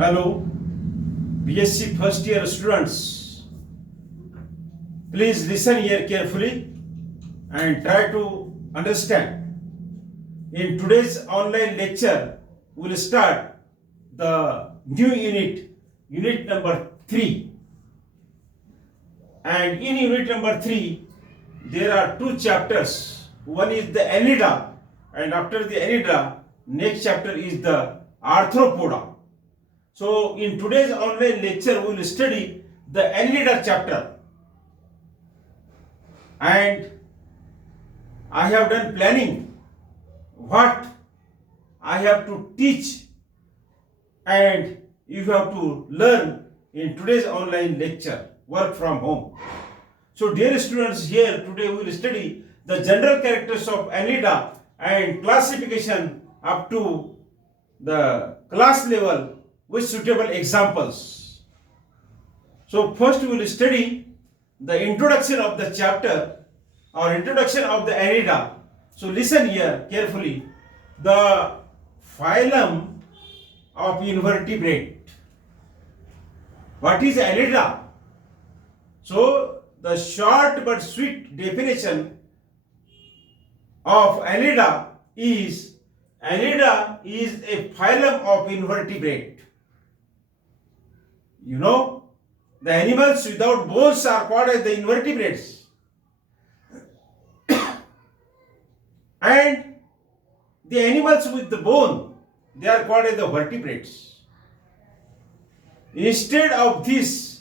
Hello, BSc first year students. Please listen here carefully and try to understand. In today's online lecture, we will start the new unit number 3. And in unit number 3, there are two chapters. One is the Annelida, and after the Annelida, next chapter is the Arthropoda. So, in today's online lecture, we will study the Annelida chapter. And I have done planning what I have to teach and you have to learn in today's online lecture, work from home. So, dear students, here today we will study the general characters of Annelida and classification up to the class level with suitable examples. So first we will study the introduction of the chapter or introduction of the Annelida. So listen here carefully. The phylum of invertebrate. What is Annelida? So the short but sweet definition of Annelida is a phylum of invertebrate. You know, the animals without bones are called as the invertebrates. And the animals with the bone, they are called as the vertebrates. Instead of this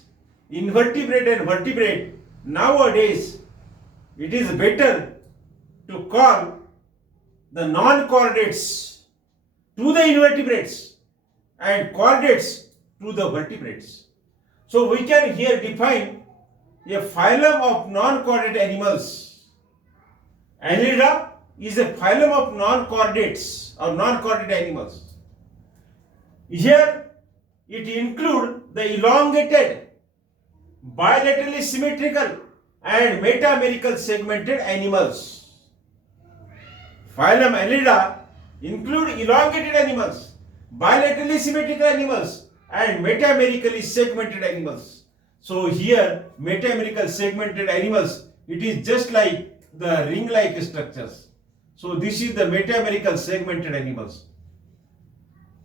invertebrate and vertebrate, nowadays it is better to call the non-chordates to the invertebrates and chordates to the vertebrates. So we can here define a phylum of non-chordate animals. Annelida is a phylum of non-chordates or non-chordate animals. Here it includes the elongated, bilaterally symmetrical and metamerical segmented animals. Phylum Annelida include elongated animals, bilaterally symmetrical animals and metamerically segmented animals. So here metamerical segmented animals, it is just like the ring-like structures. So this is the metamerical segmented animals.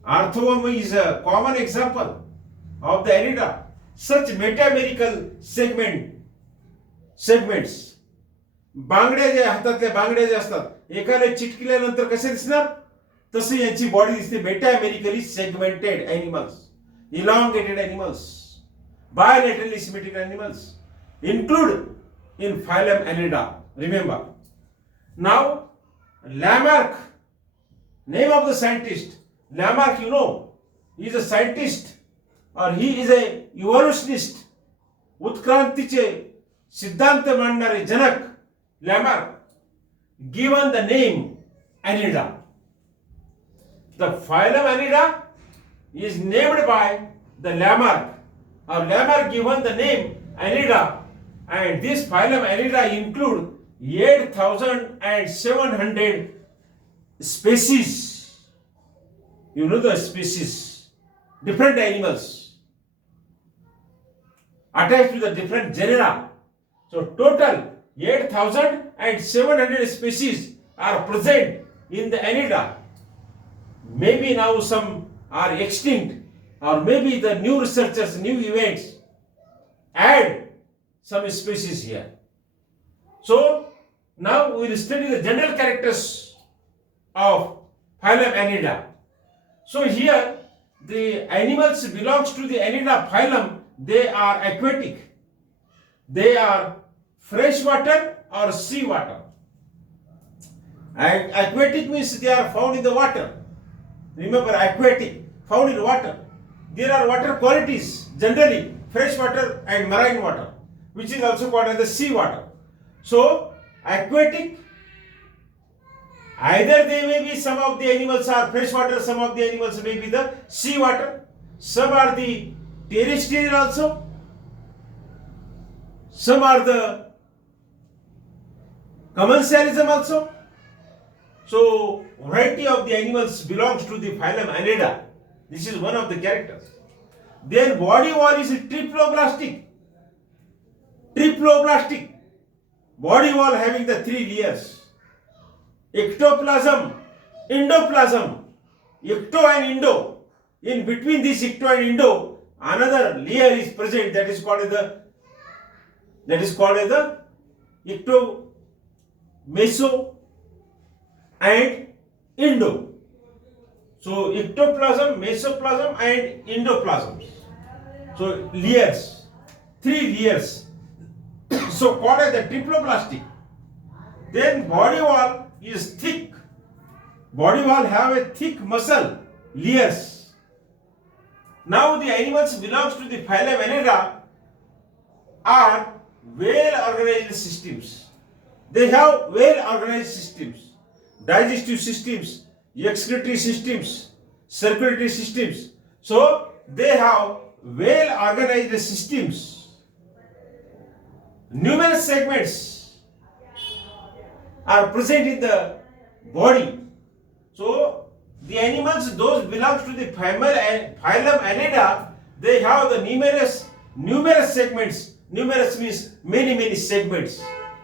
Arthworm is a common example of the Annelida. Such metamerical segments बांगड्या जे हातातल्या बांगड्या जे असतात एकाला चिटकल्यानंतर कसे दिसणार तसे यांची body दिसते metamerically segmented animals elongated animals bilaterally symmetrical animals include in phylum Annelida. Remember now Lamarck, name of the scientist Lamarck, you know, he is a scientist or he is a evolutionist. उत्क्रांतीचे सिद्धांत मांडणारे जनक Lamarck given the name Annelida. The phylum Annelida is named by the Lamarck or Lamarck given the name Annelida, and this phylum Annelida include 8,700 species. You know the species, different animals attached to the different genera. So total 8,700 species are present in the Annelida. Maybe now some are extinct, or maybe the new researchers, new events add some species here. So now we will study the general characters of phylum Annelida. So here the animals belongs to the Annelida phylum. They are aquatic. They are freshwater or seawater. And aquatic means they are found in the water. Remember, aquatic, found in water. There are water qualities, generally freshwater and marine water, which is also called as the seawater. So, aquatic, either they may be, some of the animals are freshwater, some of the animals may be the seawater, some are the terrestrial also, some are the commensalism also. So, variety of the animals belongs to the phylum Annelida. This is one of the characters. Then body wall is triploblastic. Triploblastic. Body wall having the three layers. Ectoplasm, endoplasm, ecto and indo. In between this ecto and indo, another layer is present that is called as the ecto, meso and indo. So ectoplasm, mesoplasm and endoplasm. So layers, three layers. So called as the triploblastic. Then body wall is thick. Body wall have a thick muscle layers. Now the animals belongs to the phylum Annelida are well organized systems. They have well organized systems, digestive systems, excretory systems, circulatory systems. So they have well organized systems. Numerous segments are present in the body. So the animals, those belongs to the phylum Annelida, they have the numerous segments. Numerous means many segments,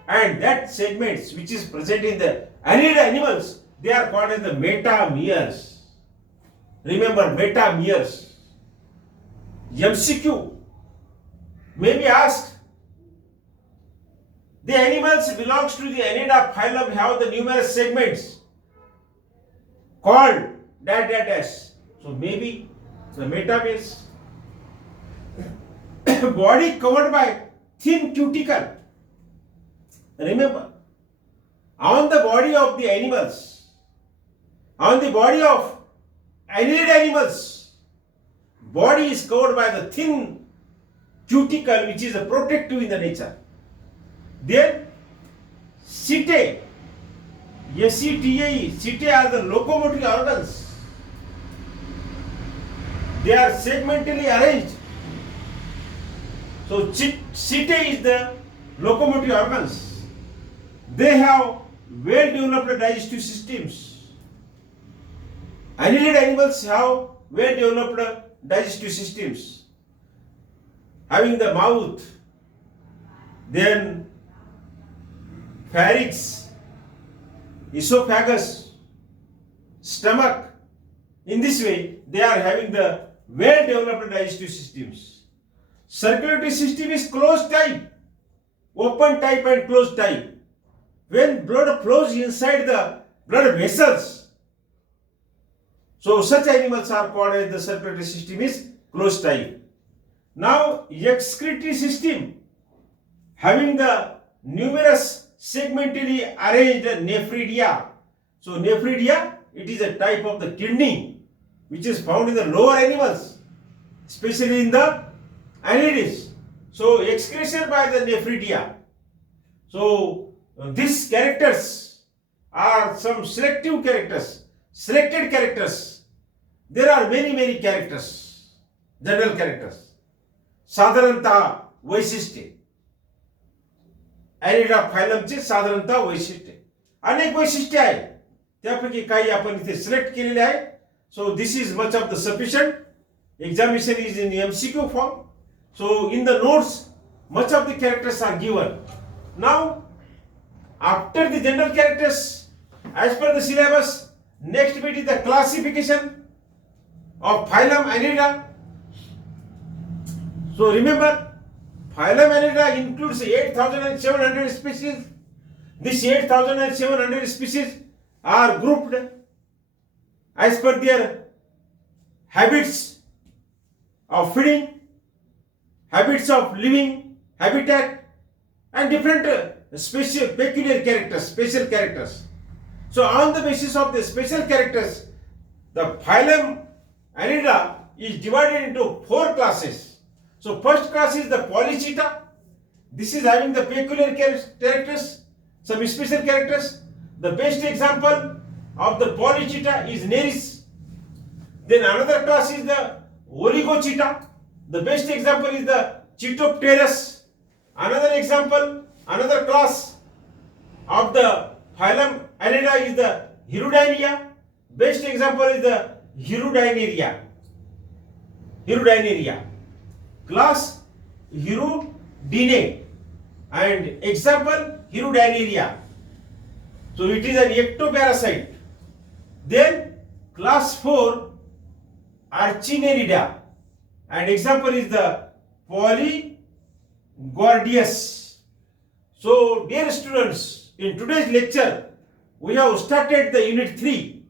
and that segments which is present in the Annelida animals, they are called as the metameres. Remember, metameres. MCQ may be asked. The animals belongs to the Annelida phylum have the numerous segments called dash. So maybe the metameres. Body covered by thin cuticle. Remember, on the body of the animals, on the body of Annelida animals, body is covered by the thin cuticle which is a protective in the nature. Then setae, SETAE, setae are the locomotive organs. They are segmentally arranged. So setae is the locomotive organs. They have well developed digestive systems. Annelida animals have well developed digestive systems, having the mouth, then pharynx, esophagus, stomach. In this way, they are having the well developed digestive systems. Circulatory system is closed type, open type and closed type. When blood flows inside the blood vessels, so such animals are called as the circulatory system is closed type. Now excretory system having the numerous segmentally arranged nephridia. So nephridia, it is a type of the kidney which is found in the lower animals, especially in the Annelids. So excretion by the nephridia. So these characters are some selected characters. There are many characters, general characters. साधारणतः वैशिष्ट्ये, Annelida फायलमचे साधारणतः वैशिष्ट्ये, अनेक वैशिष्ट्ये आहेत, त्यापैकी काही आपण इथे सिलेक्ट केलेले आहे. So this is much of the sufficient. Examination is in MCQ form. So in the notes, much of the characters are given. Now, after the general characters, as per the syllabus, next bit is the classification of phylum Annelida. So remember, phylum Annelida includes 8,700 species. These 8,700 species are grouped as per their habits of feeding, habits of living, habitat, and different special peculiar characters, special characters. So on the basis of the special characters, the phylum Annelida is divided into 4 classes. So first class is the Polychaeta. This is having the peculiar characters, some special characters. The best example of the Polychaeta is Nereis. Then another class is the Oligochaeta. The best example is the Chaetopterus. Another example, another class of the phylum Annelida is the Hirudinea. Best example is the Hirudinaria. class Hirudine and example Hirudineria. So it is an ectoparasite. Then class 4 Archinelida and example is the Polygordius. So dear students, in today's lecture we have started the unit 3,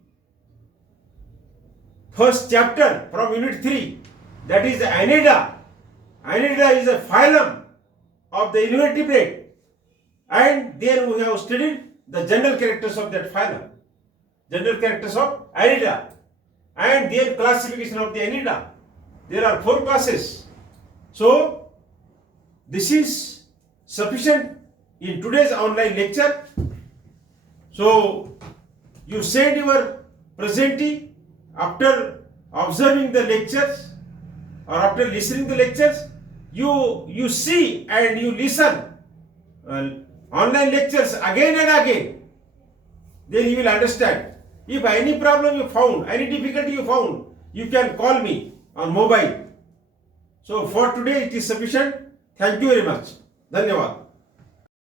first chapter from unit 3, that is Annelida. Annelida is a phylum of the invertebrate, and then we have studied the general characters of that phylum, general characters of Annelida, and then classification of the Annelida. There are 4 classes. So this is sufficient in today's online lecture. So you send your presentee after observing the lectures or after listening the lectures. You see and you listen online lectures again and again. Then you will understand. If any problem you found, any difficulty you found, you can call me on mobile. So for today it is sufficient. Thank you very much. Dhanyavad.